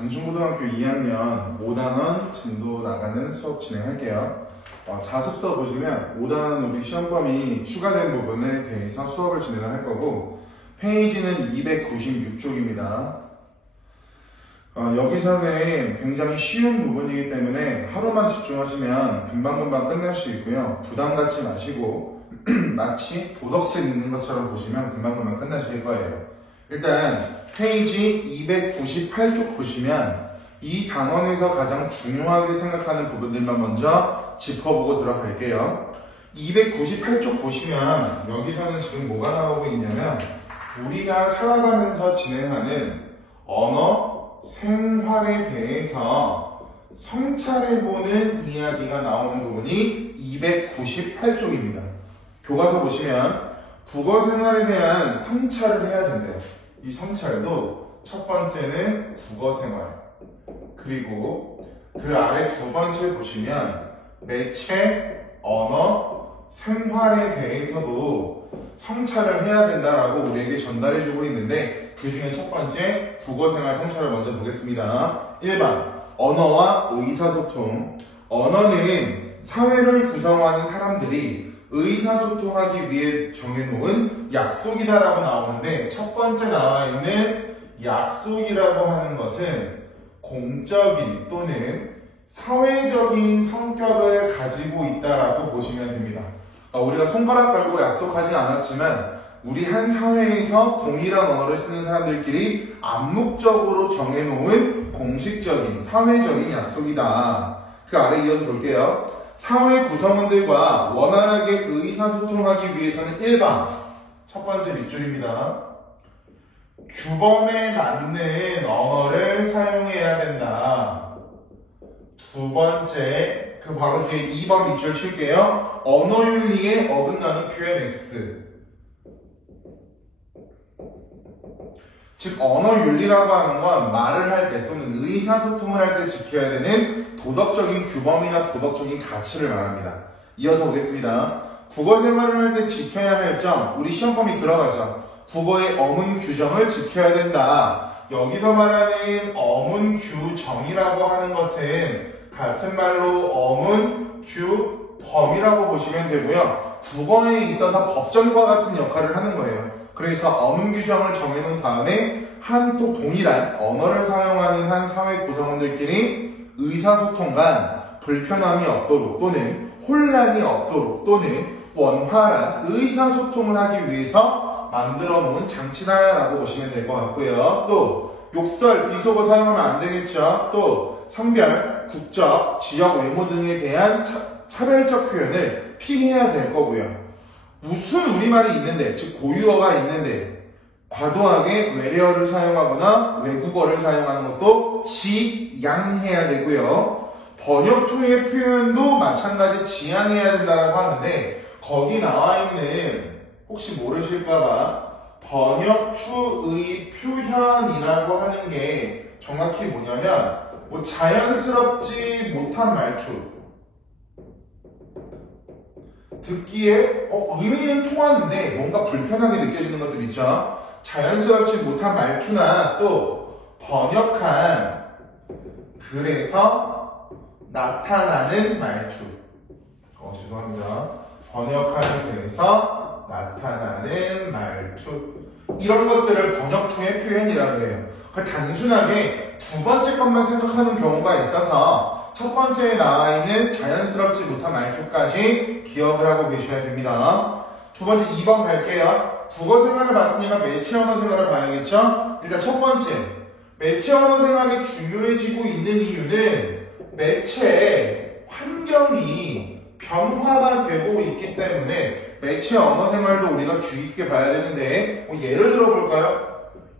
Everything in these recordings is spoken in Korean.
장충고등학교 2학년 5단원 진도 나가는 수업 진행할게요. 자습서 보시면 5단원 우리 시험범위 추가된 부분에 대해서 수업을 진행을 할 거고, 페이지는 296쪽입니다. 여기서는 굉장히 쉬운 부분이기 때문에 하루만 집중하시면 금방금방 끝낼 수 있고요. 부담 갖지 마시고 마치 도덕책 읽는 것처럼 보시면 금방금방 끝나실 거예요. 일단 페이지 298쪽 보시면 이 단원에서 가장 중요하게 생각하는 부분들만 먼저 짚어보고 들어갈게요. 298쪽 보시면 여기서는 지금 뭐가 나오고 있냐면 우리가 살아가면서 진행하는 언어, 생활에 대해서 성찰해보는 이야기가 나오는 부분이 298쪽입니다. 교과서 보시면 국어생활에 대한 성찰을 해야 된대요. 이 성찰도 첫 번째는 국어생활, 그리고 그 아래 두 번째 보시면 매체, 언어, 생활에 대해서도 성찰을 해야 된다라고 우리에게 전달해주고 있는데, 그 중에 첫 번째 국어생활 성찰을 먼저 보겠습니다. 1번 언어와 의사소통. 언어는 사회를 구성하는 사람들이 의사소통하기 위해 정해놓은 약속이다라고 나오는데, 첫 번째 나와 있는 약속이라고 하는 것은 공적인 또는 사회적인 성격을 가지고 있다라고 보시면 됩니다. 우리가 손가락 걸고 약속하진 않았지만 우리 한 사회에서 동일한 언어를 쓰는 사람들끼리 암묵적으로 정해놓은 공식적인 사회적인 약속이다. 그 아래 이어서 볼게요. 사회 구성원들과 원활하게 의사소통하기 위해서는 1번, 첫 번째 밑줄입니다. 규범에 맞는 언어를 사용해야 된다. 두 번째, 그 바로 뒤에 2번 밑줄 칠게요. 언어윤리에 어긋나는 표현 X. 즉 언어윤리라고 하는 건 말을 할 때 또는 의사소통을 할 때 지켜야 되는 도덕적인 규범이나 도덕적인 가치를 말합니다. 이어서 보겠습니다. 국어생활을 할 때 지켜야 할 점, 우리 시험범위 들어가죠. 국어의 어문 규정을 지켜야 된다. 여기서 말하는 어문 규정이라고 하는 것은 같은 말로 어문 규 범이라고 보시면 되고요. 국어에 있어서 법전과 같은 역할을 하는 거예요. 그래서 어문 규정을 정해놓은 다음에 한 또 동일한 언어를 사용하는 한 사회 구성원들끼리 의사소통 간 불편함이 없도록 또는 혼란이 없도록 또는 원활한 의사소통을 하기 위해서 만들어 놓은 장치다라고 보시면 될 것 같고요. 또 욕설, 비속어 사용하면 안 되겠죠. 또 성별, 국적, 지역, 외모 등에 대한 차별적 표현을 피해야 될 거고요. 무슨 우리말이 있는데, 즉 고유어가 있는데 과도하게 외래어를 사용하거나 외국어를 사용하는 것도 지양해야 되고요. 번역투의 표현도 마찬가지 지양해야 된다고 하는데, 거기 나와 있는 혹시 모르실까봐 번역투의 표현이라고 하는 게 정확히 뭐냐면 자연스럽지 못한 말투, 듣기에 의미는 통하는데 뭔가 불편하게 느껴지는 것들 있죠. 자연스럽지 못한 말투나 또 번역한 글에서 나타나는 말투, 죄송합니다. 번역한 글에서 나타나는 말투, 이런 것들을 번역투의 표현이라고 해요. 단순하게 두 번째 것만 생각하는 경우가 있어서 첫 번째에 나와 있는 자연스럽지 못한 말투까지 기억을 하고 계셔야 됩니다. 두 번째 2번 갈게요. 국어 생활을 봤으니까 매체 언어 생활을 봐야겠죠? 일단 첫 번째, 매체 언어 생활이 중요해지고 있는 이유는 매체의 환경이 변화가 되고 있기 때문에 매체 언어 생활도 우리가 주의 깊게 봐야 되는데, 예를 들어 볼까요?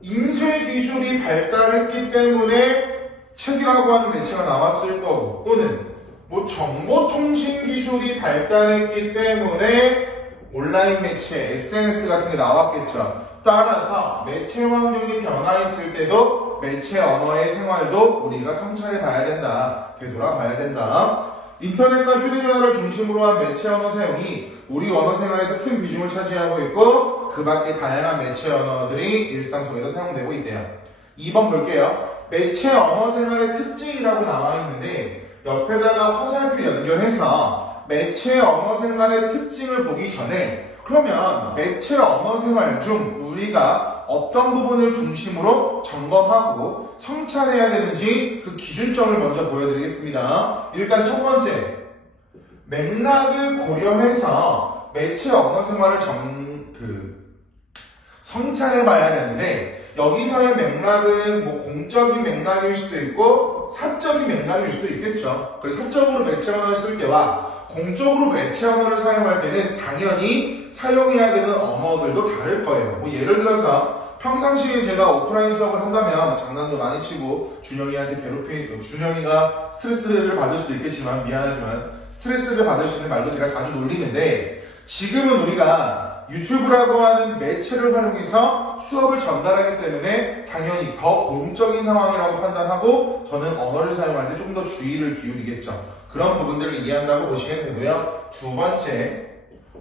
인쇄 기술이 발달했기 때문에 책이라고 하는 매체가 나왔을 거고, 또는 정보통신 기술이 발달했기 때문에 온라인 매체, SNS 같은 게 나왔겠죠. 따라서 매체 환경이 변화했을 때도 매체 언어의 생활도 우리가 성찰해 봐야 된다. 되돌아봐야 된다. 인터넷과 휴대전화를 중심으로 한 매체 언어 사용이 우리 언어 생활에서 큰 비중을 차지하고 있고, 그 밖에 다양한 매체 언어들이 일상 속에서 사용되고 있대요. 2번 볼게요. 매체 언어 생활의 특징이라고 나와 있는데 옆에다가 화살표 연결해서 매체 언어 생활의 특징을 보기 전에 그러면 매체 언어 생활 중 우리가 어떤 부분을 중심으로 점검하고 성찰해야 되는지 그 기준점을 먼저 보여드리겠습니다. 일단 첫 번째, 맥락을 고려해서 매체 언어 생활을 성찰해 봐야 되는데 여기서의 맥락은 뭐 공적인 맥락일 수도 있고 사적인 맥락일 수도 있겠죠. 그래서 사적으로 매체 언어를 쓸 때와 공적으로 매체 언어를 사용할 때는 당연히 사용해야 되는 언어들도 다를 거예요. 뭐 예를 들어서 평상시에 제가 오프라인 수업을 한다면 장난도 많이 치고 준영이가 스트레스를 받을 수도 있겠지만 미안하지만 스트레스를 받을 수 있는 말도 제가 자주 놀리는데 지금은 우리가 유튜브라고 하는 매체를 활용해서 수업을 전달하기 때문에 당연히 더 공적인 상황이라고 판단하고 저는 언어를 사용할 때 조금 더 주의를 기울이겠죠. 그런 부분들을 이해한다고 보시면 되고요. 두 번째,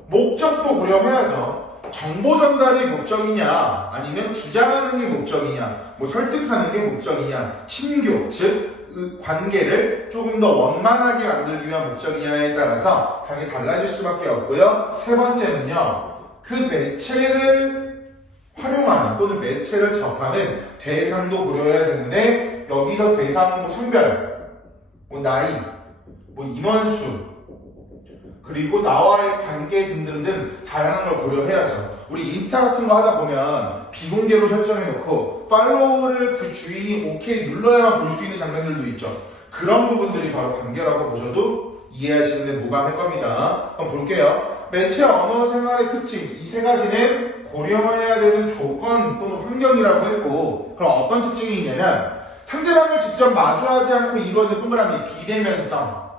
목적도 고려해야죠. 정보 전달이 목적이냐 아니면 주장하는 게 목적이냐 뭐 설득하는 게 목적이냐 친교 즉 관계를 조금 더 원만하게 만들기 위한 목적이냐에 따라서 당연히 달라질 수밖에 없고요. 세 번째는요. 그 매체를 활용하는 또는 매체를 접하는 대상도 고려해야 되는데 여기서 대상은 뭐 성별, 뭐 나이, 뭐 인원수 그리고 나와의 관계 등등등 다양한 걸 고려해야죠. 우리 인스타 같은 거 하다 보면 비공개로 설정해놓고 팔로우를 그 주인이 오케이 눌러야만 볼 수 있는 장면들도 있죠. 그런 부분들이 바로 관계라고 보셔도 이해하시는 데 무방할 겁니다. 한번 볼게요. 매체 언어 생활의 특징 이 세 가지는 고려해야 되는 조건 또는 환경이라고 했고 그럼 어떤 특징이 있냐면 상대방을 직접 마주하지 않고 이루어진 동그라미 비대면성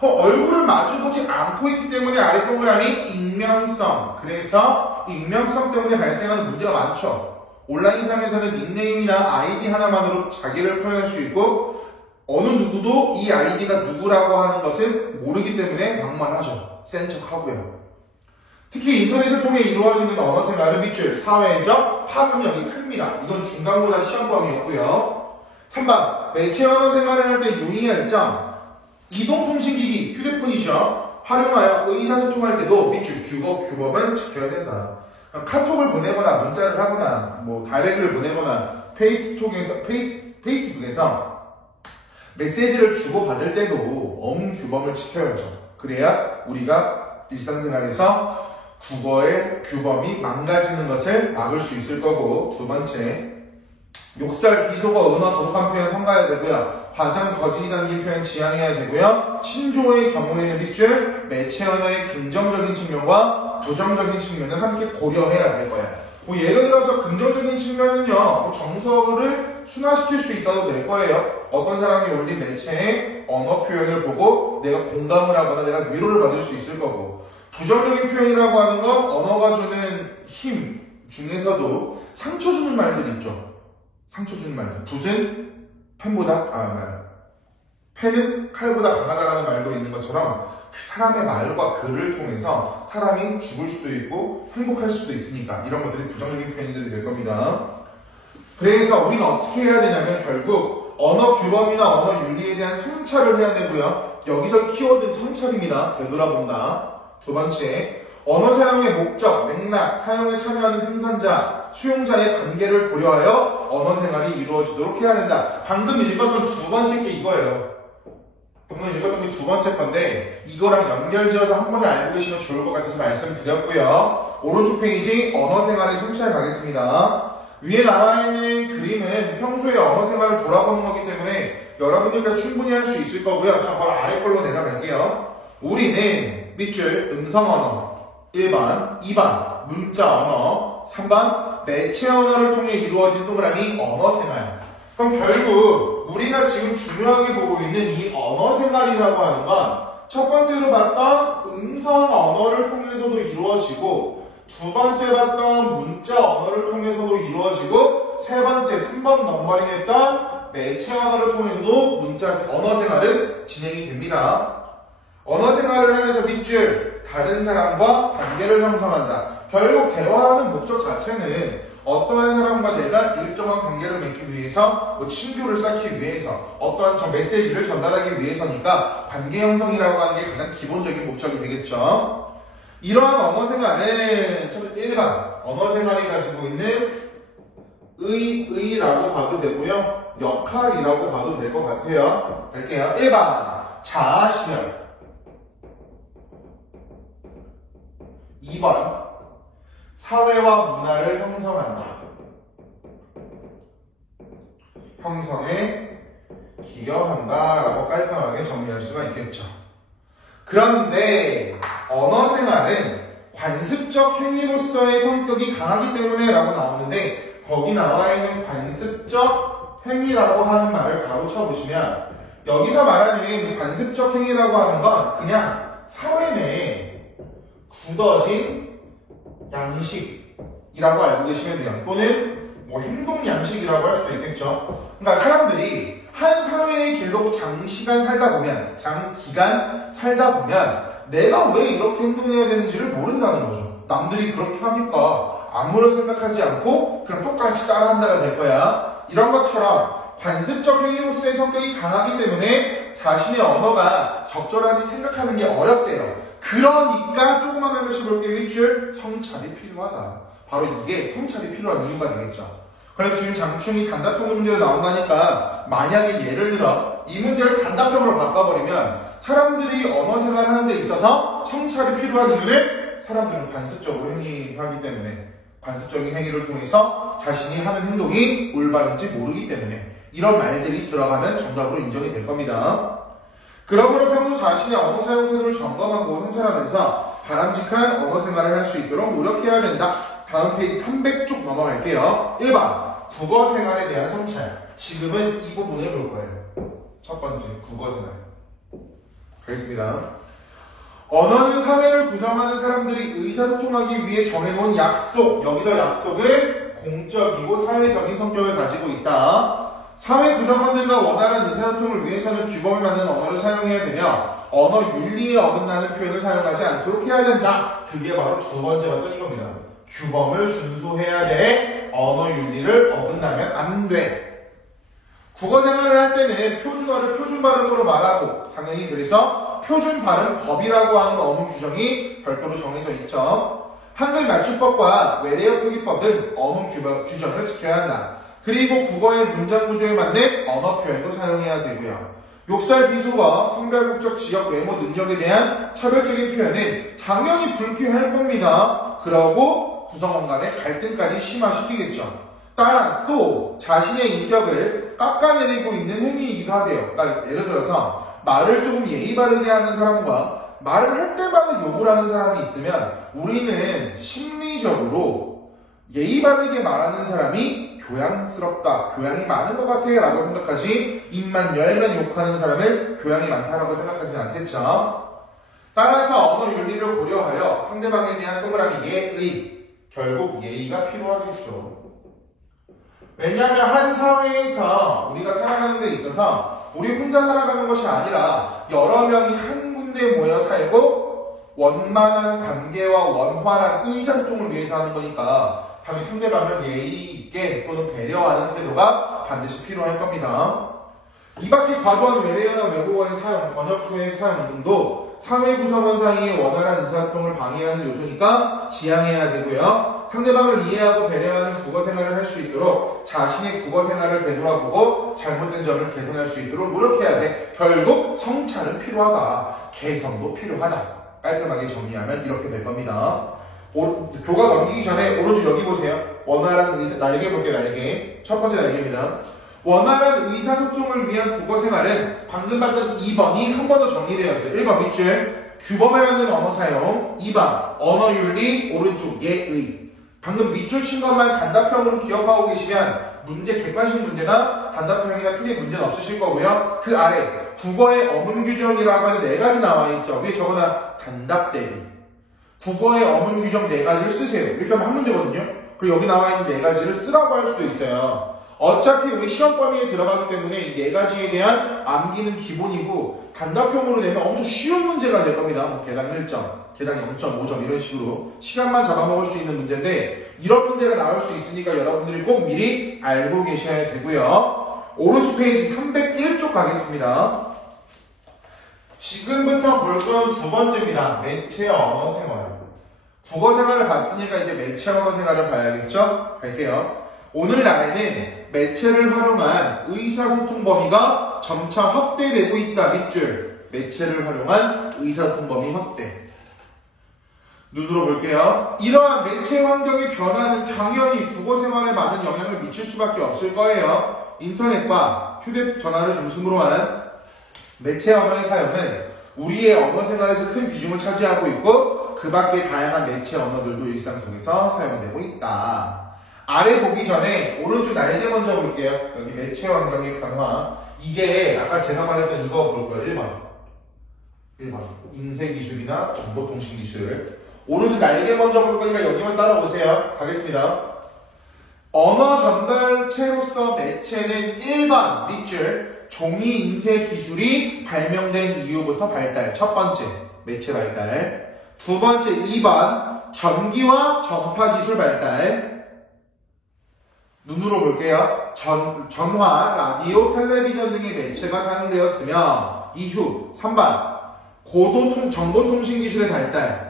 얼굴을 마주보지 않고 있기 때문에 아래 동그라미 익명성 그래서 이 익명성 때문에 발생하는 문제가 많죠. 온라인상에서는 닉네임이나 아이디 하나만으로 자기를 표현할 수 있고 어느 누구도 이 아이디가 누구라고 하는 것을 모르기 때문에 막말하죠. 센 척하고요. 특히 인터넷을 통해 이루어지는 언어 생활은 밑줄 사회적 파급력이 큽니다. 이건 중간고사 시험범위였고요. 3번 매체 언어 생활을 할 때 유의할 점 이동통신기기 휴대폰이죠. 활용하여 의사소통할 때도 밑줄 규범은 지켜야 된다. 카톡을 보내거나 문자를 하거나 뭐 다이렉트를 보내거나 페이스북에서 메시지를 주고받을 때도 규범을 지켜야죠. 그래야 우리가 일상생활에서 국어의 규범이 망가지는 것을 막을 수 있을 거고 두 번째 욕설, 비속어, 은어, 도덕한 표현 삼가해야 되고요. 과장, 거짓이 담긴 표현 지양해야 되고요. 신조어의 경우에는 밑줄 매체 언어의 긍정적인 측면과 부정적인 측면을 함께 고려해야 될 거예요. 뭐 예를 들어서 긍정적인 측면은요. 정서를 순화시킬 수 있다도 될 거예요. 어떤 사람이 올린 매체의 언어 표현을 보고 내가 공감을 하거나 내가 위로를 받을 수 있을 거고 부정적인 표현이라고 하는 건 언어가 주는 힘 중에서도 상처 주는 말들이 있죠. 상처 주는 말들. 펜은 칼보다 강하다라는 말도 있는 것처럼 그 사람의 말과 글을 통해서 사람이 죽을 수도 있고 행복할 수도 있으니까 이런 것들이 부정적인 표현들이 될 겁니다. 그래서 우리는 어떻게 해야 되냐면 결국 언어 규범이나 언어 윤리에 대한 성찰을 해야 되고요. 여기서 키워드 성찰입니다. 되돌아본다. 두 번째, 언어 사용의 목적, 맥락, 사용에 참여하는 생산자, 수용자의 관계를 고려하여 언어 생활이 이루어지도록 해야 된다. 방금 읽었던 두 번째 게 이거예요. 방금 읽었던 게 두 번째 건데 이거랑 연결지어서 한 번에 알고 계시면 좋을 것 같아서 말씀드렸고요. 오른쪽 페이지 언어 생활의 성찰 가겠습니다. 위에 나와 있는 그림은 평소에 언어 생활을 돌아보는 거기 때문에 여러분들과 충분히 할 수 있을 거고요. 자, 바로 아래 걸로 내려갈게요. 우리는 밑줄 음성 언어 1번, 2번 문자 언어 3번 매체 언어를 통해 이루어진 동그라미 언어 생활. 그럼 결국 우리가 지금 중요하게 보고 있는 이 언어 생활이라고 하는 건 첫 번째로 봤던 음성 언어를 통해서도 이루어지고 두 번째 봤던 문자 언어를 통해서도 이루어지고 세 번째 3번 넘버링 했던 매체 언어를 통해서도 문자 언어 생활은 진행이 됩니다. 언어 생활을 하면서 밑줄 다른 사람과 관계를 형성한다. 결국 대화하는 목적 자체는 어떠한 사람과 내가 일정한 관계를 맺기 위해서, 뭐 친교를 쌓기 위해서, 어떠한 저 메시지를 전달하기 위해서니까 관계 형성이라고 하는 게 가장 기본적인 목적이 되겠죠. 이러한 언어 생활은 첫 1번 언어 생활이 가지고 있는 의라고 봐도 되고요. 역할이라고 봐도 될 것 같아요. 갈게요. 1번 자아실현, 2번 사회와 문화를 형성한다. 형성에 기여한다 라고 깔끔하게 정리할 수가 있겠죠. 그런데 언어 생활은 관습적 행위로서의 성격이 강하기 때문에 라고 나오는데, 거기 나와 있는 관습적 행위라고 하는 말을 가로쳐 보시면, 여기서 말하는 관습적 행위라고 하는 건 그냥 사회 내에 굳어진 양식이라고 알고 계시면 돼요. 또는 뭐 행동 양식이라고 할 수도 있겠죠. 그러니까 사람들이 한 사회에 계속 장기간 살다 보면 내가 왜 이렇게 행동해야 되는지를 모른다는 거죠. 남들이 그렇게 하니까 아무런 생각하지 않고 그냥 똑같이 따라한다가 될 거야. 이런 것처럼 관습적 행위로서의 성격이 강하기 때문에 자신의 언어가 적절하게 생각하는 게 어렵대요. 그러니까 조그만 한 것이 볼게요. 밑줄 성찰이 필요하다. 바로 이게 성찰이 필요한 이유가 되겠죠. 그래서 지금 장충이 단답형 문제로 나온다니까, 만약에 예를 들어 이 문제를 단답형으로 바꿔버리면 사람들이 언어 생활을 하는 데 있어서 성찰이 필요한 이유는 사람들은 관습적으로 행위하기 때문에, 관습적인 행위를 통해서 자신이 하는 행동이 올바른지 모르기 때문에, 이런 말들이 들어가면 정답으로 인정이 될 겁니다. 그러므로 평소 자신의 언어 사용 태도를 점검하고 성찰하면서 바람직한 언어 생활을 할 수 있도록 노력해야 된다. 다음 페이지 300쪽 넘어갈게요. 1번 국어 생활에 대한 성찰. 지금은 이 부분을 볼 거예요. 첫 번째, 국어 생활. 가겠습니다. 언어는 사회를 구성하는 사람들이 의사소통하기 위해 정해놓은 약속. 여기서 약속은 공적이고 사회적인 성격을 가지고 있다. 사회 구성원들과 원활한 의사소통을 위해서는 규범에 맞는 언어를 사용해야 되며, 언어 윤리에 어긋나는 표현을 사용하지 않도록 해야 된다. 그게 바로 두 번째 봤던 이겁니다. 규범을 준수해야 돼. 언어 윤리를 어긋나면 안 돼. 국어 생활을 할 때는 표준어를 표준 발음으로 말하고, 당연히 그래서 표준 발음 법이라고 하는 어문 규정이 별도로 정해져 있죠. 한글 맞춤법과 외래어 표기법은 어문 규정을 지켜야 한다. 그리고 국어의 문장 구조에 맞는 언어 표현도 사용해야 되고요. 욕설 비속어, 성별국적 지역 외모 능력에 대한 차별적인 표현은 당연히 불쾌할 겁니다. 그러고 구성원 간의 갈등까지 심화시키겠죠. 따라서 또 자신의 인격을 깎아내리고 있는 행위이기도 하대요. 그러니까 예를 들어서 말을 조금 예의 바르게 하는 사람과 말을 할 때마다 욕을 하는 사람이 있으면, 우리는 심리적으로 예의 바르게 말하는 사람이 교양스럽다, 교양이 많은 것 같아 라고 생각하지, 입만 열면 욕하는 사람을 교양이 많다라고 생각하지는 않겠죠. 따라서 언어 윤리를 고려하여 상대방에 대한 동그라미 예의, 결국 예의가 필요하겠죠. 왜냐하면 한 사회에서 우리가 살아가는 데 있어서 우리 혼자 살아가는 것이 아니라 여러 명이 한 군데에 모여 살고 원만한 관계와 원활한 의사소통을 위해서 하는 거니까, 당연히 상대방을 예의 있게 또는 배려하는 태도가 반드시 필요할 겁니다. 이 밖에 과도한 외래어나 외국어의 사용, 번역조의 사용 등도 사회 구성원 사이의 원활한 의사소통을 방해하는 요소니까 지양해야 되고요. 상대방을 이해하고 배려하는 국어 생활을 할 수 있도록 자신의 국어 생활을 되돌아보고 잘못된 점을 개선할 수 있도록 노력해야 돼. 결국 성찰은 필요하다. 개선도 필요하다. 깔끔하게 정리하면 이렇게 될 겁니다. 교과 넘기기 전에 오른쪽 여기 보세요. 원활한 날개 볼게요. 날개. 첫 번째 날개입니다. 원활한 의사소통을 위한 국어 생활은 방금 봤던 2번이 한 번 더 정리되어 있어요. 1번 밑줄 규범에 맞는 언어 사용, 2번 언어 윤리, 오른쪽 예의. 방금 밑줄 친 것만 단답형으로 기억하고 계시면 문제 객관식 문제나 단답형이나 크게 문제는 없으실 거고요. 그 아래 국어의 어문 규정이라고 하는 4가지 나와 있죠. 위에 적어놔 단답 대비. 국어의 어문 규정 4가지를 쓰세요. 이렇게 하면 한 문제거든요. 그리고 여기 나와 있는 4가지를 쓰라고 할 수도 있어요. 어차피 우리 시험 범위에 들어가기 때문에 이 4가지에 대한 암기는 기본이고, 단답형으로 내면 엄청 쉬운 문제가 될 겁니다. 뭐 개당 1점, 개당 0.5점 이런 식으로 시간만 잡아먹을 수 있는 문제인데, 이런 문제가 나올 수 있으니까 여러분들이 꼭 미리 알고 계셔야 되고요. 오른쪽 페이지 301쪽 가겠습니다. 지금부터 볼 건 두 번째입니다. 매체 언어 생활. 국어 생활을 봤으니까 이제 매체 언어 생활을 봐야겠죠? 갈게요. 오늘날에는 매체를 활용한 의사소통 범위가 점차 확대되고 있다. 밑줄. 매체를 활용한 의사소통 범위 확대. 눈으로 볼게요. 이러한 매체 환경의 변화는 당연히 국어 생활에 많은 영향을 미칠 수밖에 없을 거예요. 인터넷과 휴대전화를 중심으로 한 매체 언어의 사용은 우리의 언어 생활에서 큰 비중을 차지하고 있고 그 밖에 다양한 매체 언어들도 일상 속에서 사용되고 있다. 아래 보기 전에 오른쪽 날개 먼저 볼게요. 여기 매체 환경의 변화. 이게 아까 제가 말했던 이거 볼 거예요. 1번. 인쇄기술이나 정보통신기술. 오른쪽 날개 먼저 볼 거니까 여기만 따라오세요. 가겠습니다. 언어 전달체로서 매체는 1번 밑줄 종이 인쇄 기술이 발명된 이후부터 발달. 첫 번째, 매체 발달. 두 번째, 2번, 전기와 전파 기술 발달. 눈으로 볼게요. 전화, 라디오, 텔레비전 등의 매체가 사용되었으며, 이후, 3번, 정보통신 기술의 발달.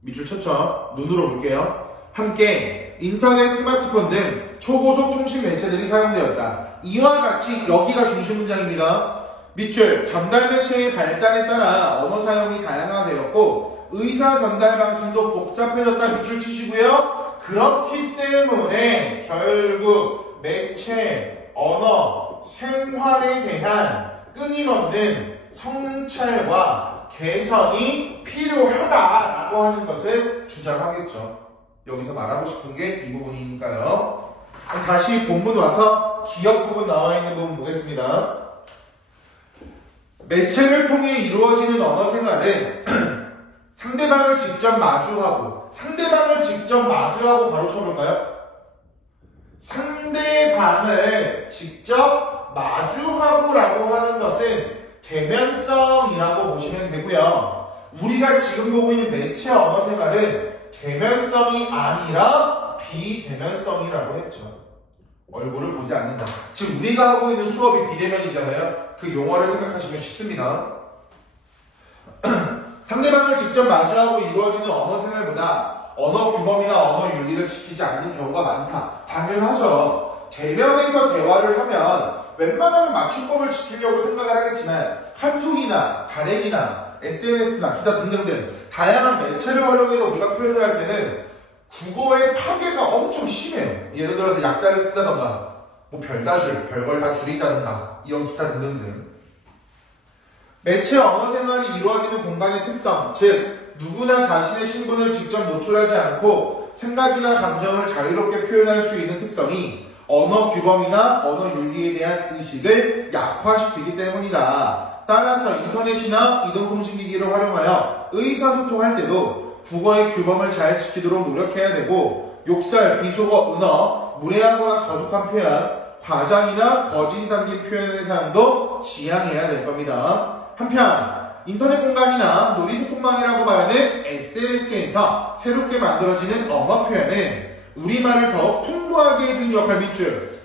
밑줄 쳤죠? 눈으로 볼게요. 함께 인터넷, 스마트폰 등 초고속 통신 매체들이 사용되었다. 이와 같이 여기가 중심 문장입니다. 밑줄 전달 매체의 발달에 따라 언어 사용이 다양화되었고 의사 전달 방식도 복잡해졌다. 밑줄 치시고요. 그렇기 때문에 결국 매체, 언어, 생활에 대한 끊임없는 성찰과 개선이 필요하다라고 하는 것을 주장하겠죠. 여기서 말하고 싶은 게 이 부분이니까요. 다시 본문 와서 기억 부분 나와 있는 부분 보겠습니다. 매체를 통해 이루어지는 언어 생활은 상대방을 직접 마주하고 바로 쳐볼까요? 상대방을 직접 마주하고 라고 하는 것은 대면성이라고 보시면 되고요. 우리가 지금 보고 있는 매체 언어 생활은 대면성이 아니라 비대면성이라고 했죠. 얼굴을 보지 않는다. 지금 우리가 하고 있는 수업이 비대면이잖아요. 그 용어를 생각하시면 쉽습니다. 상대방을 직접 마주하고 이루어지는 언어 생활보다 언어 규범이나 언어 윤리를 지키지 않는 경우가 많다. 당연하죠. 대면에서 대화를 하면 웬만하면 맞춤법을 지키려고 생각을 하겠지만 카톡이나 다렉이나 SNS나 기타 등등등 다양한 매체를 활용해서 우리가 표현을 할 때는 국어의 파괴가 엄청 심해요. 예를 들어서 약자를 쓴다던가 뭐 별다줄, 별걸 다 줄이 있다던가 이런 기타 등등등. 매체 언어 생활이 이루어지는 공간의 특성, 즉 누구나 자신의 신분을 직접 노출하지 않고 생각이나 감정을 자유롭게 표현할 수 있는 특성이 언어 규범이나 언어 윤리에 대한 의식을 약화시키기 때문이다. 따라서 인터넷이나 이동통신기기를 활용하여 의사소통할 때도 국어의 규범을 잘 지키도록 노력해야 되고 욕설, 비속어, 은어, 무례하거나 저속한 표현, 과장이나 거짓이 담긴 표현의 사용도 지양해야 될 겁니다. 한편 인터넷 공간이나 놀이소통망이라고 말하는 SNS에서 새롭게 만들어지는 언어 표현은 우리말을 더욱 풍부하게 해주는 역할 밑줄.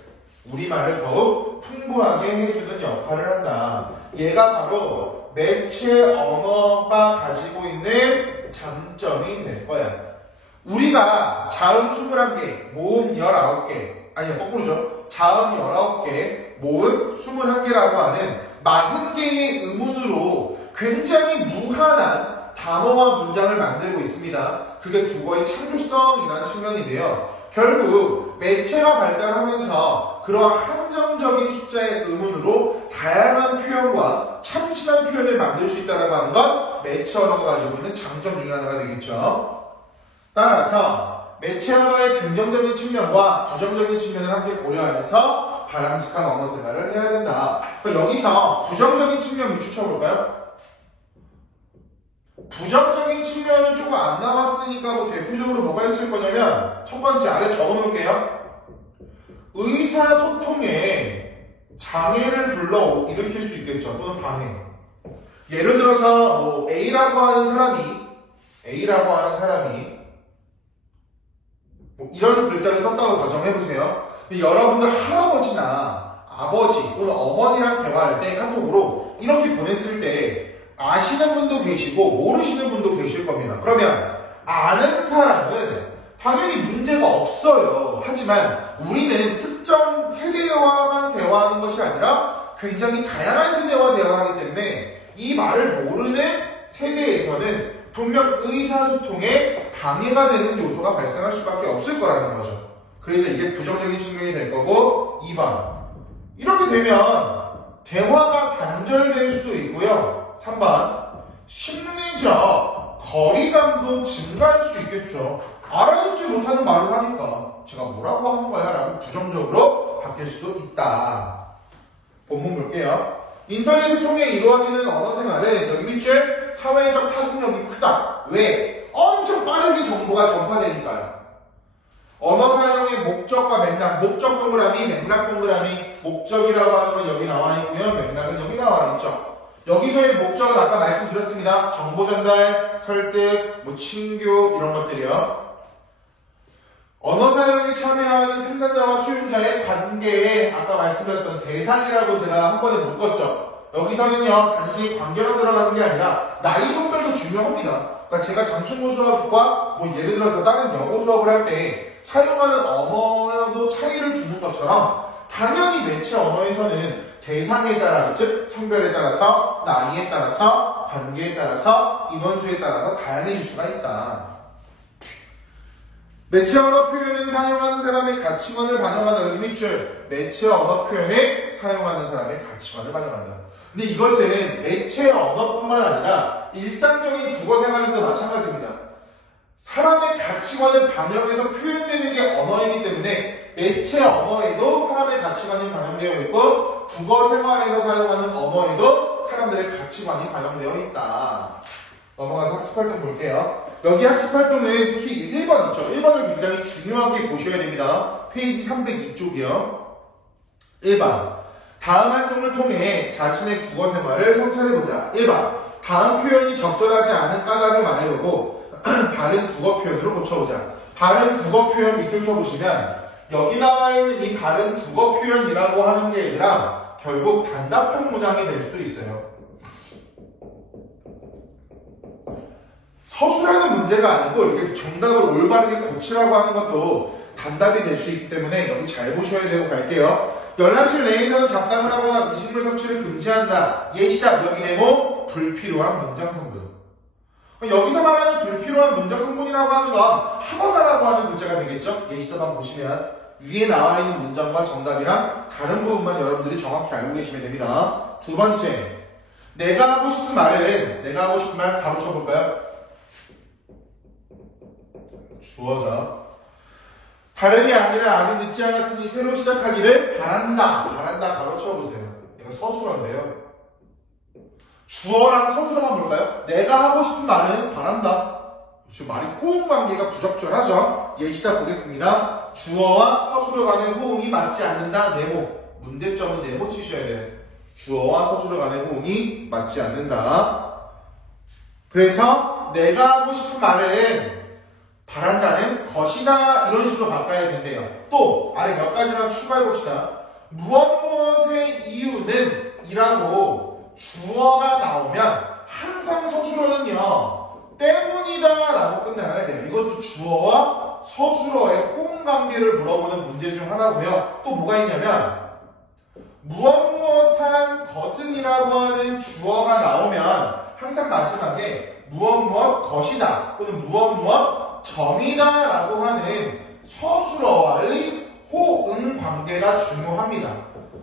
우리말을 더욱 풍부하게 해주는 역할을 한다. 얘가 바로 매체 언어가 가지고 있는 장점이 될 거야. 우리가 자음 21개, 모음 19개, 아니야 거꾸로죠. 자음 19개, 모음 21개라고 하는 40개의 음운으로 굉장히 무한한 단어와 문장을 만들고 있습니다. 그게 국어의 창조성이라는 측면인데요. 결국 매체가 발달하면서 그러한 한정적인 숫자의 음운으로 다양한 표현과 참신한 표현을 만들 수 있다고 하는 건 매체 언어가 가지고 있는 장점 중에 하나가 되겠죠. 따라서 매체 언어의 긍정적인 측면과 부정적인 측면을 함께 고려하면서 바람직한 언어 생활을 해야 된다. 여기서 부정적인 측면 밑줄 쳐볼까요? 부정적인 측면은 조금 안 남았으니까 뭐 대표적으로 뭐가 있을 거냐면 첫 번째 아래 적어놓을게요. 의사소통에 장애를 불러 일으킬 수 있겠죠. 또는 방해. 예를 들어서 뭐 A라고 하는 사람이 뭐 이런 글자를 썼다고 가정해보세요. 여러분들 할아버지나 아버지 또는 어머니랑 대화할 때 카톡으로 이렇게 보냈을 때 아시는 분도 계시고 모르시는 분도 계실 겁니다. 그러면 아는 사람은 당연히 문제가 없어요. 하지만 우리는 특정 세대와만 대화하는 것이 아니라 굉장히 다양한 세대와 대화하기 때문에 이 말을 모르는 세대에서는 분명 의사소통에 방해가 되는 요소가 발생할 수밖에 없을 거라는 거죠. 그래서 이게 부정적인 측면이 될 거고 2번 이렇게 되면 대화가 단절될 수도 있고요. 3번 심리적 거리감도 증가할 수 있겠죠. 알아듣지 못하는 말을 하니까 제가 뭐라고 하는 거야 라고 부정적으로 바뀔 수도 있다. 본문 볼게요. 인터넷을 통해 이루어지는 언어생활은 여기 밑줄 사회적 파급력이 크다. 왜? 엄청 빠르게 정보가 전파되니까요. 언어 사용의 목적과 맥락, 목적 동그라미, 맥락 동그라미, 목적이라고 하는 건 여기 나와 있고요. 맥락은 여기 나와 있죠. 여기서의 목적은 아까 말씀드렸습니다. 정보 전달, 설득, 친교 이런 것들이요. 언어 사용에 참여하는 생산자와 수용자의 관계에 아까 말씀드렸던 대상이라고 제가 한 번에 묶었죠. 여기서는요 단순히 관계가 들어가는 게 아니라 나이 성별도 중요합니다. 그러니까 제가 장충고 수업과 예를 들어서 다른 영어 수업을 할 때 사용하는 언어도 차이를 두는 것처럼 당연히 매체 언어에서는 대상에 따라, 즉 성별에 따라서, 나이에 따라서, 관계에 따라서, 인원수에 따라서 다양해질 수가 있다. 매체 언어 표현을 사용하는 사람의 가치관을 반영한다. 여기 밑줄 매체 언어 표현에 사용하는 사람의 가치관을 반영한다. 근데 이것은 매체 언어뿐만 아니라 일상적인 국어 생활에도 마찬가지입니다. 사람의 가치관을 반영해서 표현되는 게 언어이기 때문에 매체 언어에도 사람의 가치관이 반영되어 있고 국어 생활에서 사용하는 언어에도 사람들의 가치관이 반영되어 있다. 넘어가서 학습활동 볼게요. 여기 학습활동은 특히 1번 있죠. 1번을 굉장히 중요하게 보셔야 됩니다. 페이지 302쪽이요. 1번 다음 활동을 통해 자신의 국어 생활을 성찰해보자. 1번 다음 표현이 적절하지 않은 까닭을 말해보고 바른 국어 표현으로 고쳐보자. 바른 국어 표현 밑줄 쳐보시면 여기 나와 있는 이 바른 국어 표현이라고 하는 게 아니라 결국 단답형 문항이 될 수도 있어요. 서술하는 문제가 아니고 이렇게 정답을 올바르게 고치라고 하는 것도 단답이 될 수 있기 때문에 여기 잘 보셔야 되고 갈게요. 열람실 내에서는 잡담을 하거나 음식물 섭취를 금지한다. 예시답 여기 네모 불필요한 문장 성분. 여기서 말하는 불필요한 문장 성분이라고 하는 건 하거나라고 하는 문제가 되겠죠. 예시답 한번 보시면 위에 나와 있는 문장과 정답이랑 다른 부분만 여러분들이 정확히 알고 계시면 됩니다. 두 번째, 내가 하고 싶은 말 바로 쳐볼까요? 주어져. 다름이 아니라 아직 늦지 않았으니 새로 시작하기를 바란다. 바란다 가로 쳐보세요. 이거 서술어인데요. 주어랑 서술어만 볼까요? 내가 하고 싶은 말은 바란다. 지금 말이 호응 관계가 부적절하죠? 예시다 보겠습니다. 주어와 서술어 간의 호응이 맞지 않는다. 네모. 문제점은 네모 치셔야 돼요. 주어와 서술어 간의 호응이 맞지 않는다. 그래서 내가 하고 싶은 말은 바란다는 것이다 이런 식으로 바꿔야 된대요. 또 아래 몇 가지만 추가해 봅시다. 무엇의 이유는 이라고 주어가 나오면 항상 서술어는요 때문이다 라고 끝나야 돼요. 이것도 주어와 서술어의 호응 관계를 물어보는 문제 중 하나고요. 또 뭐가 있냐면 무엇한 것은이라고 하는 주어가 나오면 항상 마지막에 무엇 것이다 또는 무엇 점이다 라고 하는 서술어와의 호응 관계가 중요합니다.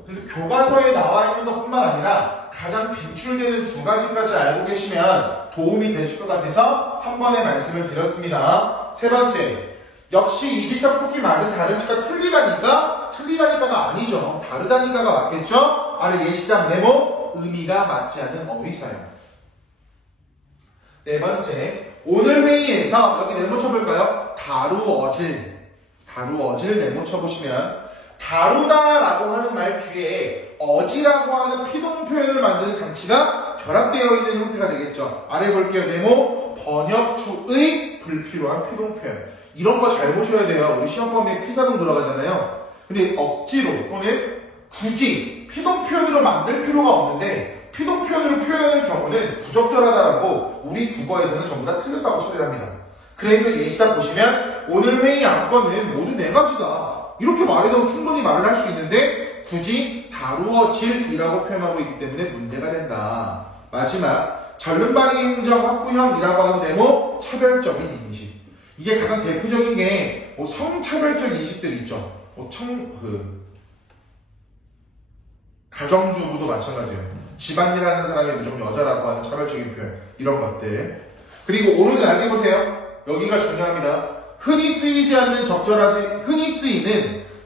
그래서 교과서에 나와 있는 것뿐만 아니라 가장 빈출되는 두 가지까지 알고 계시면 도움이 되실 것 같아서 한 번에 말씀을 드렸습니다. 세 번째, 역시 이식 떡볶이 맛은 다르니까 틀리다니까? 틀리다니까가 아니죠. 다르다니까가 맞겠죠? 아래 예시답 네모 의미가 맞지 않는 어휘 사용. 네 번째, 오늘 회의에서 여기 네모 쳐볼까요? 다루어질 네모 쳐보시면 다루다라고 하는 말 뒤에 어지라고 하는 피동 표현을 만드는 장치가 결합되어 있는 형태가 되겠죠. 아래 볼게요. 네모 번역투의 불필요한 피동 표현. 이런 거 잘 보셔야 돼요. 우리 시험 범위에 피사동 들어가잖아요. 근데 억지로 또는 굳이 피동 표현으로 만들 필요가 없는데 피동 표현으로 표현하는 경우는 부적절하다라고 우리 국어에서는 전부 다 틀렸다고 처리를 합니다. 그래서 예시답 보시면 오늘 회의 안건은 모두 4가지다. 이렇게 말해도 충분히 말을 할 수 있는데 굳이 다루어질이라고 표현하고 있기 때문에 문제가 된다. 마지막 전륜방위 행정 확부형이라고 하는 네모 차별적인 인식. 이게 가장 대표적인 게 성차별적 인식들 있죠. 가정주부도 마찬가지예요. 집안일 하는 사람이 무조건 여자라고 하는 차별적인 표현. 이런 것들. 그리고 오른쪽 알게 보세요. 여기가 중요합니다. 흔히 쓰이는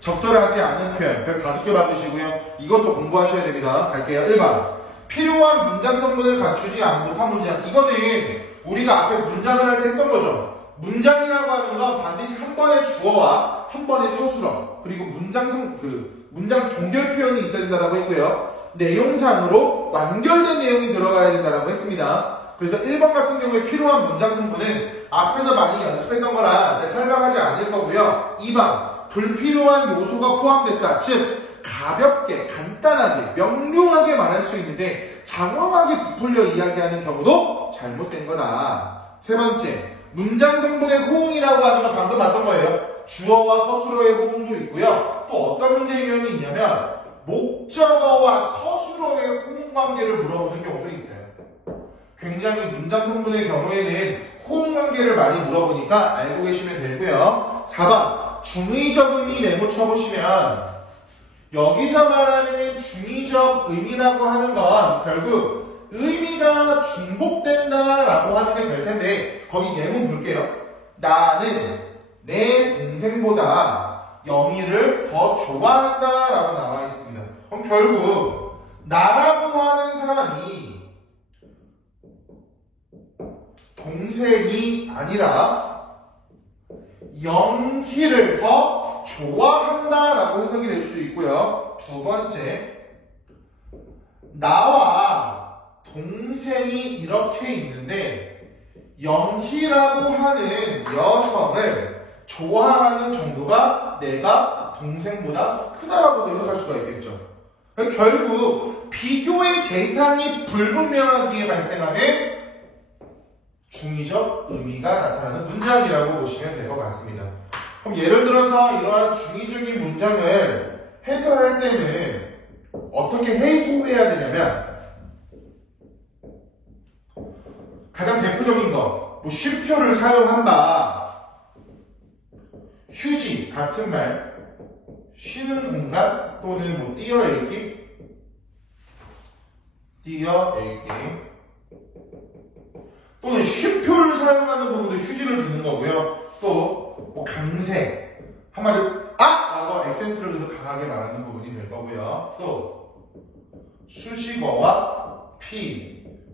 적절하지 않은 표현. 별 5개 받으시고요. 이것도 공부하셔야 됩니다. 갈게요. 1번. 필요한 문장 성분을 갖추지 못한 문장. 이거는 우리가 앞에 문장을 할 때 했던 거죠. 문장이라고 하는 건 반드시 한 번의 주어와 한 번의 서술어, 그리고 문장 종결 표현이 있어야 된다고 했고요. 내용상으로 완결된 내용이 들어가야 된다고 했습니다. 그래서 1번 같은 경우에 필요한 문장 성분은 앞에서 많이 연습했던 거라 제가 설명하지 않을 거고요. 2번 불필요한 요소가 포함됐다. 즉 가볍게, 간단하게, 명료하게 말할 수 있는데 장황하게 부풀려 이야기하는 경우도 잘못된 거다. 세 번째, 문장 성분의 호응이라고 하는 건 방금 봤던 거예요. 주어와 서술어의 호응도 있고요. 또 어떤 문제 유형이 있냐면 목적어와 서술어의 호응 관계를 물어보는 경우도 있어요. 굉장히 문장 성분의 경우에는 호응 관계를 많이 물어보니까 알고 계시면 되고요. 4번 중의적 의미 네모 쳐보시면 여기서 말하는 중의적 의미라고 하는 건 결국 의미가 중복된다라고 하는 게 될 텐데 거기 예문 볼게요. 나는 내 동생보다 영희를 더 좋아한다라고 나와 있습니다. 그럼 결국 나라고 하는 사람이 동생이 아니라 영희를 더 좋아한다라고 해석이 될 수 있고요. 두 번째, 나와 동생이 이렇게 있는데 영희라고 하는 여성을 좋아하는 정도가 내가 동생보다 크다라고 해석할 수가 있겠죠. 결국 비교의 대상이 불분명하기에 발생하는 중의적 의미가 나타나는 문장이라고 보시면 될 것 같습니다. 그럼 예를 들어서 이러한 중의적인 문장을 해설할 때는 어떻게 해소해야 되냐면 가장 대표적인 거, 쉼표를 사용한다, 휴지 같은 말, 쉬는 공간 또는 띄어읽기, 또는 쉼표를 사용하는 부분도 휴지를 주는 거고요. 또 강세, 한마디로 라고 액센트를 줘서 강하게 말하는 부분이 될 거고요. 또 수식어와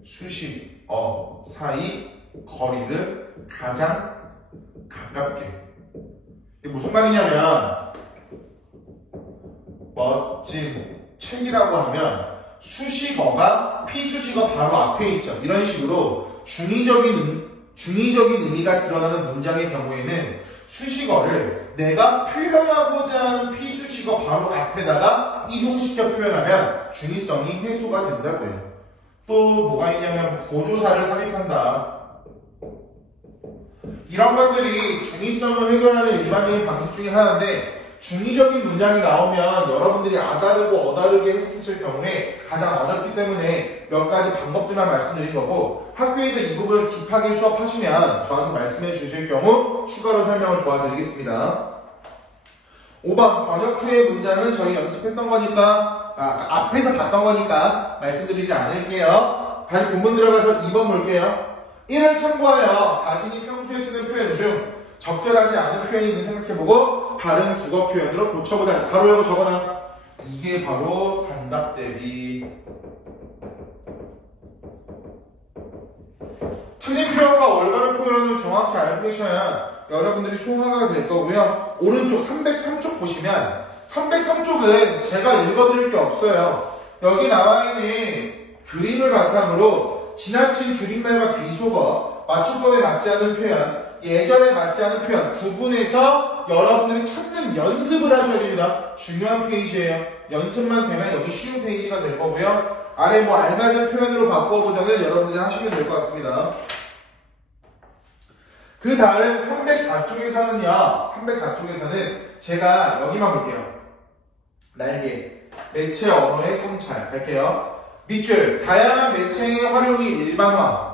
수식어 사이 거리를 가장 가깝게. 이게 무슨 말이냐면 멋진 책이라고 하면 수식어가 피수식어 바로 앞에 있죠. 이런 식으로 중의적인 의미가 드러나는 문장의 경우에는 수식어를 내가 표현하고자 하는 피수식어 바로 앞에다가 이동시켜 표현하면 중의성이 해소가 된다고요. 또 뭐가 있냐면 보조사를 삽입한다. 이런 것들이 중의성을 해결하는 일반적인 방식 중에 하나인데 중의적인 문장이 나오면 여러분들이 아다르고 어다르게 해석했을 경우에 가장 어렵기 때문에 몇 가지 방법들만 말씀드린 거고 학교에서 이 부분을 딥하게 수업하시면 저한테 말씀해 주실 경우 추가로 설명을 도와드리겠습니다. 5번 번역 후의 문장은 저희 연습했던 거니까 앞에서 봤던 거니까 말씀드리지 않을게요. 다시 본문 들어가서 2번 볼게요. 1을 참고하여 자신이 평소에 쓰는 표현 중 적절하지 않은 표현이 있는 생각해보고 다른 국어 표현으로 고쳐보자. 바로 이거 적어놔. 이게 바로 단답 대비. 틀린 표현과 올바른 표현을 정확히 알고 계셔야 여러분들이 소화가 될 거고요. 오른쪽 303쪽 보시면 303쪽은 제가 읽어드릴 게 없어요. 여기 나와 있는 그림을 바탕으로 지나친 줄임말과 비속어, 맞춤법에 맞지 않는 표현, 예전에 맞지 않은 표현 구분해서 여러분들이 찾는 연습을 하셔야 됩니다. 중요한 페이지예요. 연습만 되면 여기 쉬운 페이지가 될 거고요. 아래 뭐 알맞은 표현으로 바꿔보자는 여러분들이 하시면 될 것 같습니다. 그 다음 304쪽에서는요. 304쪽에서는 제가 여기만 볼게요. 날개, 매체 언어의 성찰 할게요. 밑줄, 다양한 매체의 활용이 일반화.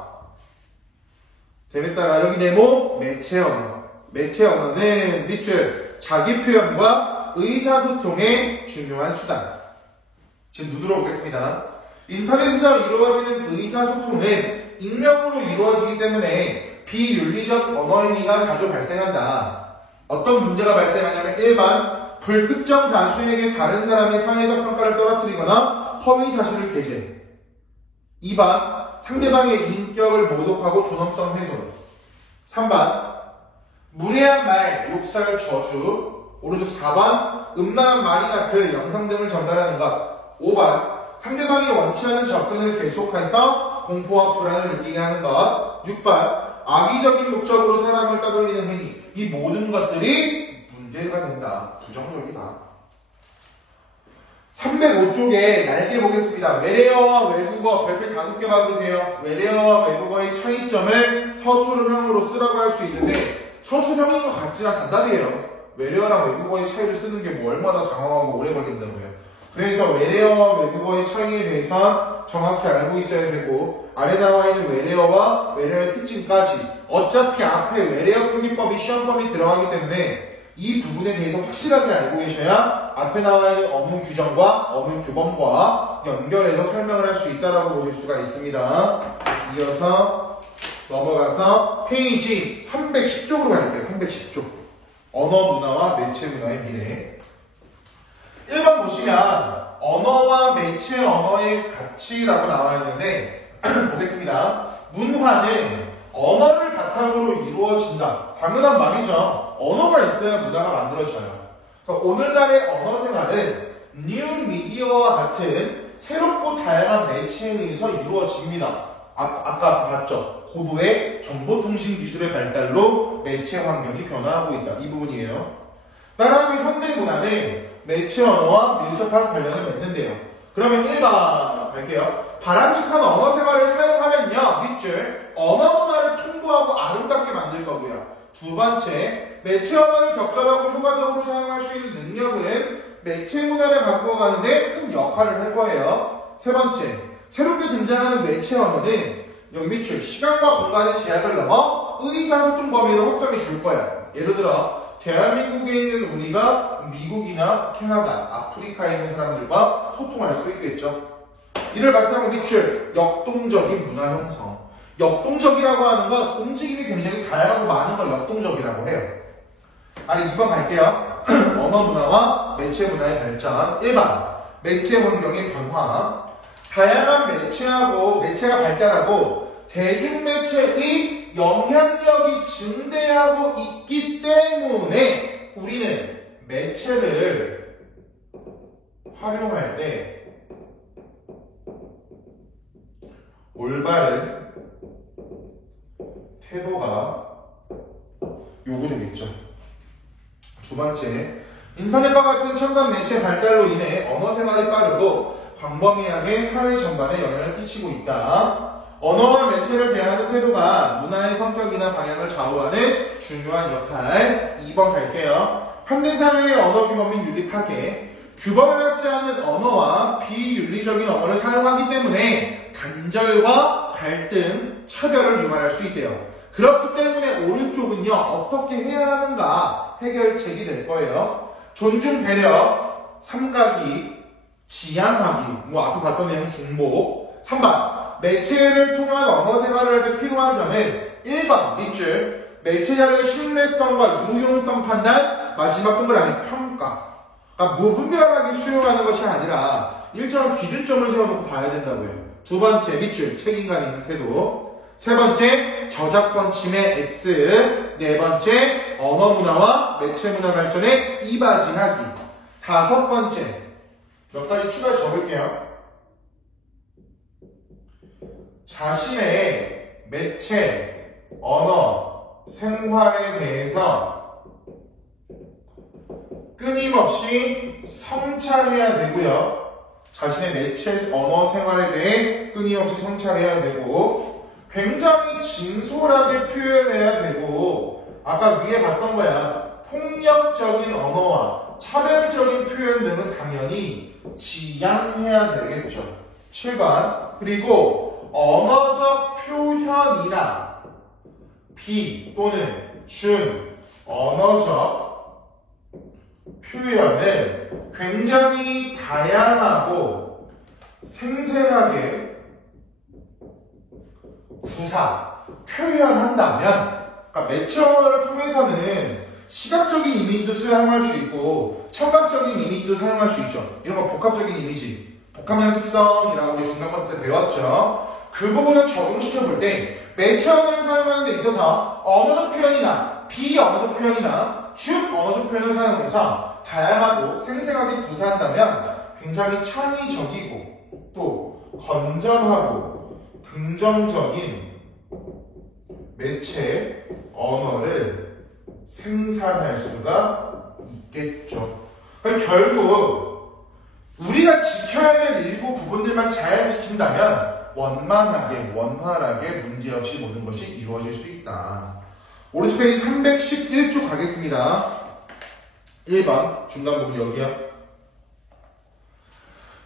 대에 따라 여기 네모, 매체 언어. 매체 언어는 밑줄, 자기 표현과 의사소통의 중요한 수단. 지금 눈으로 보겠습니다. 인터넷에서 이루어지는 의사소통은 익명으로 이루어지기 때문에 비윤리적 언어행위가 자주 발생한다. 어떤 문제가 발생하냐면 1번, 불특정 다수에게 다른 사람의 사회적 평가를 떨어뜨리거나 허위 사실을 게재. 2번, 상대방의 인격을 모독하고 존엄성 훼손. 3번, 무례한 말, 욕설, 저주. 오른쪽 4번, 음란한 말이나 글, 영상 등을 전달하는 것. 5번, 상대방이 원치 않는 접근을 계속해서 공포와 불안을 느끼게 하는 것. 6번, 악의적인 목적으로 사람을 따돌리는 행위. 이 모든 것들이 문제가 된다. 부정적이다. 305쪽에 날개 보겠습니다. 외래어와 외국어 별표 5개 받으세요. 외래어와 외국어의 차이점을 서술형으로 쓰라고 할 수 있는데 서술형인 것 같지는 단답이에요. 외래어랑 외국어의 차이를 쓰는 게 뭐 얼마나 장황하고 오래 걸린다고요. 그래서 외래어와 외국어의 차이에 대해서 정확히 알고 있어야 되고 아래 나와 있는 외래어와 외래어의 특징까지 어차피 앞에 외래어 표기법이 시험범위 들어가기 때문에 이 부분에 대해서 확실하게 알고 계셔야 앞에 나와 있는 어문 규정과 어문 규범과 연결해서 설명을 할 수 있다고 보실 수가 있습니다. 이어서 넘어가서 페이지 310쪽으로 갈게요. 310쪽. 언어 문화와 매체 문화의 미래. 1번 보시면 언어와 매체 언어의 가치라고 나와 있는데 보겠습니다. 문화는 언어를 바탕으로 이루어진다. 당연한 말이죠. 언어가 있어야 문화가 만들어져요. 그래서 오늘날의 언어 생활은 뉴 미디어와 같은 새롭고 다양한 매체에 의해서 이루어집니다. 아까 봤죠? 고도의 정보통신 기술의 발달로 매체 환경이 변화하고 있다. 이 부분이에요. 따라서 현대 문화는 매체 언어와 밀접한 관련을 맺는데요. 그러면 1번 갈게요. 바람직한 언어 생활을 사용하면요. 밑줄 언어 문화를 풍부하고 아름답게 만들 거고요. 두 번째, 매체 언어를 적절하고 효과적으로 사용할 수 있는 능력은 매체 문화를 바꿔가는데 큰 역할을 할 거예요. 세 번째, 새롭게 등장하는 매체 언어는 여기 밑줄 시간과 공간의 제약을 넘어 의사소통 범위를 확장해 줄 거예요. 예를 들어 대한민국에 있는 우리가 미국이나 캐나다, 아프리카에 있는 사람들과 소통할 수 있겠죠. 이를 바탕으로 밑줄 역동적인 문화 형성. 역동적이라고 하는 건 움직임이 굉장히 다양하고 많은 걸 역동적이라고 해요. 아래 2번 갈게요. 언어 문화와 매체 문화의 발전. 1번 매체 환경의 변화. 다양한 매체가 발달하고 대중매체의 영향력이 증대하고 있기 때문에 우리는 매체를 활용할 때 올바른 태도가 요구되겠죠. 두 번째, 인터넷과 같은 첨단 매체 발달로 인해 언어 생활이 빠르고 광범위하게 사회 전반에 영향을 끼치고 있다. 언어와 매체를 대하는 태도가 문화의 성격이나 방향을 좌우하는 중요한 역할. 2번 갈게요. 현대사회의 언어 규범인 윤리 파괴. 규범에 맞지 않는 언어와 비윤리적인 언어를 사용하기 때문에 단절과 갈등, 차별을 유발할 수 있대요. 그렇기 때문에 오른쪽은요, 어떻게 해야 하는가 해결책이 될 거예요. 존중, 배려, 삼가기, 지양하기, 뭐 앞에 봤던 내용 중복. 3번, 매체를 통한 언어 생활을 할 때 필요한 점은 1번, 밑줄, 매체 자료의 신뢰성과 유용성 판단, 마지막 동그라미 평가. 그러니까 무분별하게 수용하는 것이 아니라 일정한 기준점을 세워놓고 봐야 된다고요. 두 번째, 밑줄, 책임감 있는 태도. 세 번째, 저작권 침해 X. 네 번째, 언어 문화와 매체 문화 발전에 이바지하기. 다섯 번째, 몇 가지 추가해서 적을게요. 자신의 매체, 언어, 생활에 대해서 끊임없이 성찰해야 되고요. 자신의 매체 언어 생활에 대해 끊임없이 성찰해야 되고 굉장히 진솔하게 표현해야 되고 아까 위에 봤던 거야. 폭력적인 언어와 차별적인 표현 등은 당연히 지양해야 되겠죠. 7번. 그리고 언어적 표현이나 비 또는 준 언어적 표현을 굉장히 다양하고 생생하게 표현한다면 그러니까 매체 언어를 통해서는 시각적인 이미지도 사용할 수 있고 청각적인 이미지도 사용할 수 있죠. 이런 거 복합적인 이미지, 복합형식성이라고 우리 중간고사 때 배웠죠. 그 부분을 적용시켜 볼 때 매체 언어를 사용하는 데 있어서 언어적 표현이나 비언어적 표현이나 준 언어적 표현을 사용해서 다양하고 생생하게 구사한다면 굉장히 창의적이고 또 건전하고 긍정적인 매체 언어를 생산할 수가 있겠죠. 그러니까 결국 우리가 지켜야 될 일부 부분들만 잘 지킨다면 원만하게 원활하게 문제없이 모든 것이 이루어질 수 있다. 오른쪽 페이지 311쪽 가겠습니다. 1번 중간 부분 여기요.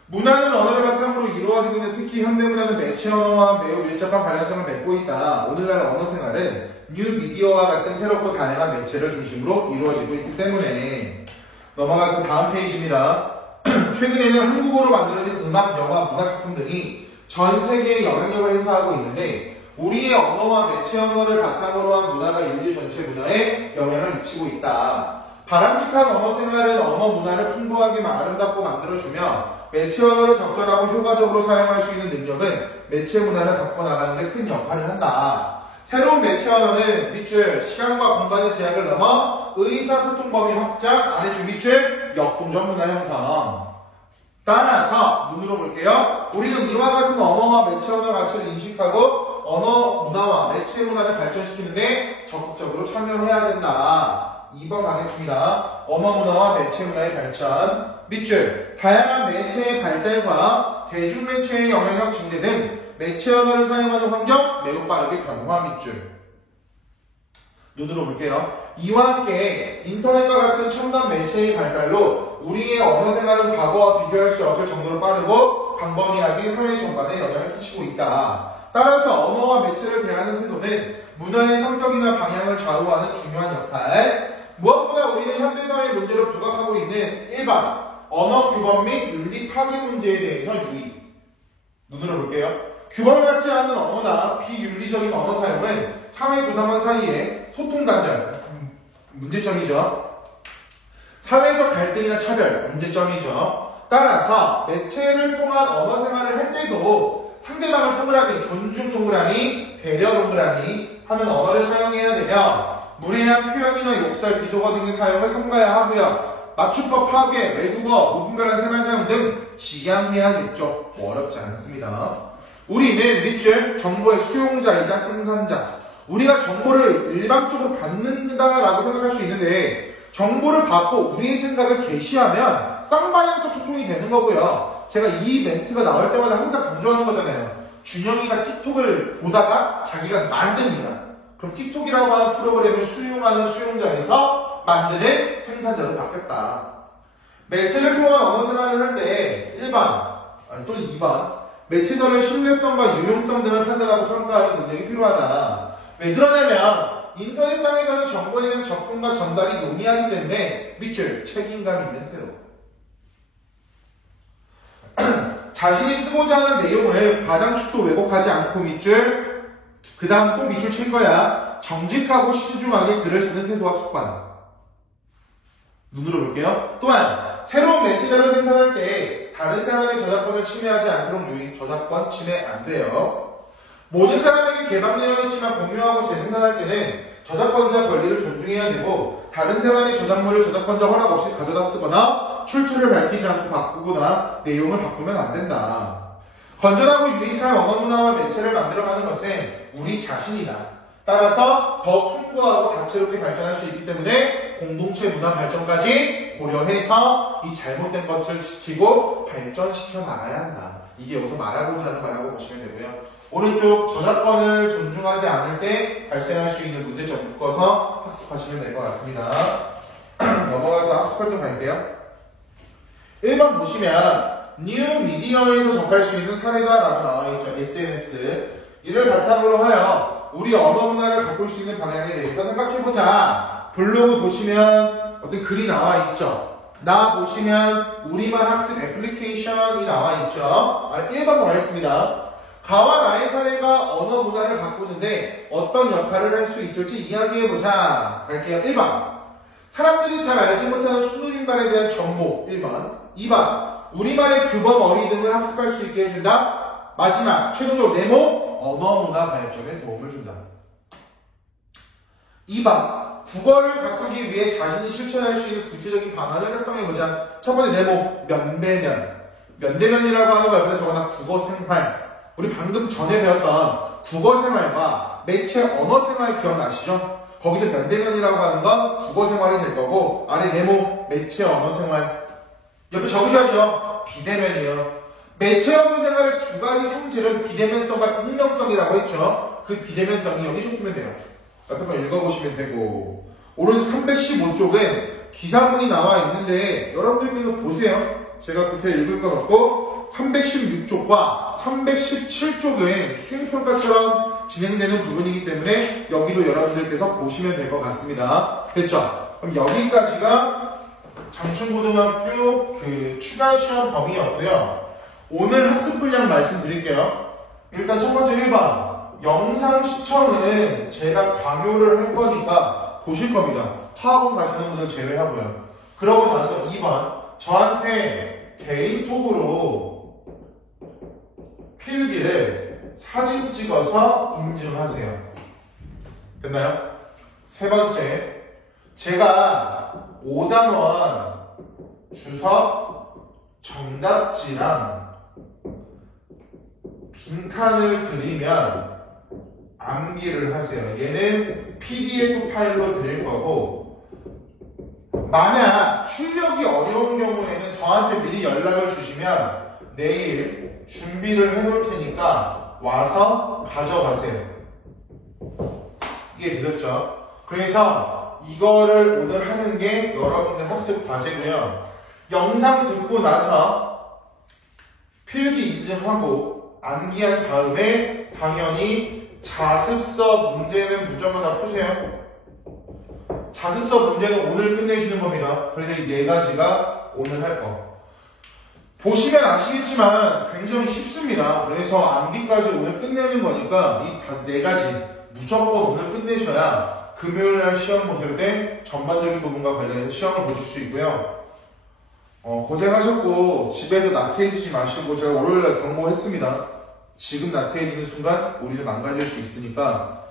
문화는 언어를 바탕으로 이루어지는데 특히 현대문화는 매체 언어와 매우 밀접한 관련성을 맺고 있다. 오늘날 언어 생활은 뉴미디어와 같은 새롭고 다양한 매체를 중심으로 이루어지고 있기 때문에 넘어가서 다음 페이지입니다. 최근에는 한국어로 만들어진 음악, 영화, 문화작품 등이 전 세계에 영향력을 행사하고 있는데 우리의 언어와 매체 언어를 바탕으로 한 문화가 인류 전체 문화에 영향을 미치고 있다. 바람직한 언어 생활은 언어 문화를 풍부하게 아름답고 만들어주며 매체 언어를 적절하고 효과적으로 사용할 수 있는 능력은 매체 문화를 갖고 나가는 데 큰 역할을 한다. 새로운 매체 언어는 밑줄 시간과 공간의 제약을 넘어 의사소통 범위 확장, 아래줄 밑줄 역동적 문화 형성. 따라서 눈으로 볼게요. 우리는 이와 같은 언어와 매체 언어 가치를 인식하고 언어 문화와 매체 문화를 발전시키는데 적극적으로 참여해야 된다. 2번 가겠습니다. 언어 문화와 매체 문화의 발전. 밑줄 다양한 매체의 발달과 대중매체의 영향력 증대 등 매체 언어를 사용하는 환경 매우 빠르게 변화. 밑줄 눈으로 볼게요. 이와 함께 인터넷과 같은 첨단 매체의 발달로 우리의 언어 생활은 과거와 비교할 수 없을 정도로 빠르고 광범위하게 사회 전반에 영향을 끼치고 있다. 따라서 언어와 매체를 대하는 태도는 문화의 성격이나 방향을 좌우하는 중요한 역할. 무엇보다 우리는 현대사회의 문제로 부각하고 있는 1번 언어 규범 및 윤리 파괴 문제에 대해서 유의. 눈으로 볼게요. 규범을 갖지 않는 언어나 비윤리적인 언어 사용은 사회 구성원 사이에 소통 단절, 문제점이죠. 사회적 갈등이나 차별, 문제점이죠. 따라서 매체를 통한 언어 생활을 할 때도 상대방을 동그라미, 존중 동그라미, 배려 동그라미 하는 언어를 사용해야 되며 무례한 표현이나 욕설, 비속어 등의 사용을 삼가야 하고요. 맞춤법 파괴, 외국어, 무분별한 생활 사용 등 지양해야겠죠. 어렵지 않습니다. 우리는 밑줄 정보의 수용자이자 생산자. 우리가 정보를 일방적으로 받는다라고 생각할 수 있는데 정보를 받고 우리의 생각을 게시하면 쌍방향적 소통이 되는 거고요. 제가 이 멘트가 나올 때마다 항상 강조하는 거잖아요. 준영이가 틱톡을 보다가 자기가 만듭니다. 그럼 틱톡이라고 하는 프로그램을 수용하는 수용자에서 만드는 생산자로 바뀌었다. 매체를 통한 언어 생활을 할 때 1번 또는 2번 매체전의 신뢰성과 유용성 등을 판단하고 평가하는 능력이 필요하다. 왜 그러냐면 인터넷상에서는 정보에 대한 접근과 전달이 용이하기 때문에 밑줄 책임감 있는 태도. 자신이 쓰고자 하는 내용을 가장 축소 왜곡하지 않고 밑줄 그 다음 또 밑줄 칠 거야. 정직하고 신중하게 글을 쓰는 태도와 습관. 눈으로 볼게요. 또한 새로운 매체자를 생산할 때 다른 사람의 저작권을 침해하지 않도록 유의. 저작권 침해 안 돼요. 모든 사람에게 개방되어 있지만 공유하고 재생산할 때는 저작권자 권리를 존중해야 되고 다른 사람의 저작물을 저작권자 허락 없이 가져다 쓰거나 출처를 밝히지 않고 바꾸거나 내용을 바꾸면 안 된다. 건전하고 유익한 언어 문화와 매체를 만들어가는 것은 우리 자신이다. 따라서 더 큰 풍부하고 다채롭게 발전할 수 있기 때문에 공동체 문화 발전까지 고려해서 이 잘못된 것을 지키고 발전시켜 나가야 한다. 이게 여기서 말하고자 하는 말이라고 보시면 되고요. 오른쪽 저작권을 존중하지 않을 때 발생할 수 있는 문제점 묶어서 학습하시면 될 것 같습니다. 넘어가서 학습 활동 갈게요. 1번 보시면 뉴 미디어에서 접할 수 있는 사례다라고 나와있죠. SNS. 이를 바탕으로 하여 우리 언어 문화를 가꿀 수 있는 방향에 대해서 생각해보자. 블로그 보시면 어떤 글이 나와있죠. 나 보시면 우리말 학습 애플리케이션이 나와있죠. 1번 보겠습니다. 가와 나의 사례가 언어 문화를 가꾸는데 어떤 역할을 할 수 있을지 이야기해보자. 갈게요. 1번. 사람들이 잘 알지 못하는 순우리말에 대한 정보. 1번. 2번. 우리말의 규범 어휘 등을 학습할 수 있게 해준다. 마지막. 최종적으로 네모. 언어 문화 발전에 도움을 준다. 2번. 국어를 가꾸기 위해 자신이 실천할 수 있는 구체적인 방안을 작성해보자. 첫 번째 네모. 면대면. 면대면이라고 하는 거 옆에다 적어놔. 국어생활. 우리 방금 전에 배웠던 국어생활과 매체 언어생활 기억나시죠? 거기서 면대면이라고 하는 건 국어생활이 될 거고 아래 네모 매체 언어생활 옆에 적으셔야죠. 비대면이요. 매체 언어생활의 두 가지 성질은 비대면성과 익명성이라고 했죠. 그 비대면성이 여기 적히면 돼요. 옆에 거 읽어보시면 되고 오른쪽 315쪽은 기사문이 나와 있는데 여러분들께서 보세요. 제가 그때 읽을 건 없고 316쪽과 317쪽은 수행평가처럼 진행되는 부분이기 때문에 여기도 여러분들께서 보시면 될 것 같습니다. 됐죠? 그럼 여기까지가 장충고등학교 추가 시험 범위였고요. 오늘 학습 분량 말씀드릴게요. 일단 첫 번째 1번. 영상 시청은 제가 강요를 할 거니까 보실 겁니다. 학원 가시는 분들 제외하고요. 그러고 나서 2번. 저한테 개인톡으로 필기를 사진 찍어서 인증하세요. 됐나요? 세 번째, 제가 5단원 주석 정답지랑 빈칸을 드리면 암기를 하세요. 얘는 PDF 파일로 드릴 거고 만약 출력이 어려운 경우에는 저한테 미리 연락을 주시면 내일 준비를 해놓을 테니까 와서 가져가세요. 이게 되셨죠? 그래서 이거를 오늘 하는 게 여러분들 학습 과제고요. 영상 듣고 나서 필기 인증하고 암기한 다음에 당연히 자습서 문제는 무조건 다 푸세요. 자습서 문제는 오늘 끝내시는 겁니다. 그래서 이 네 가지가 오늘 할 거. 보시면 아시겠지만 굉장히 쉽습니다. 그래서 암기까지 오늘 끝내는 거니까 이 네 가지 무조건 오늘 끝내셔야 금요일날 시험 보실 때 전반적인 부분과 관련해서 시험을 보실 수 있고요. 고생하셨고 집에서 나태해지지 마시고 제가 월요일날 경고했습니다. 지금 나태해지는 순간 우리는 망가질 수 있으니까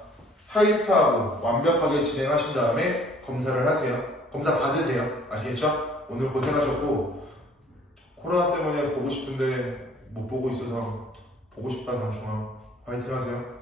타이트하고 완벽하게 진행하신 다음에 검사를 하세요. 검사 받으세요. 아시겠죠? 오늘 고생하셨고 코로나 때문에 보고 싶은데 못 보고 있어서 보고 싶다 장충아. 파이팅 하세요.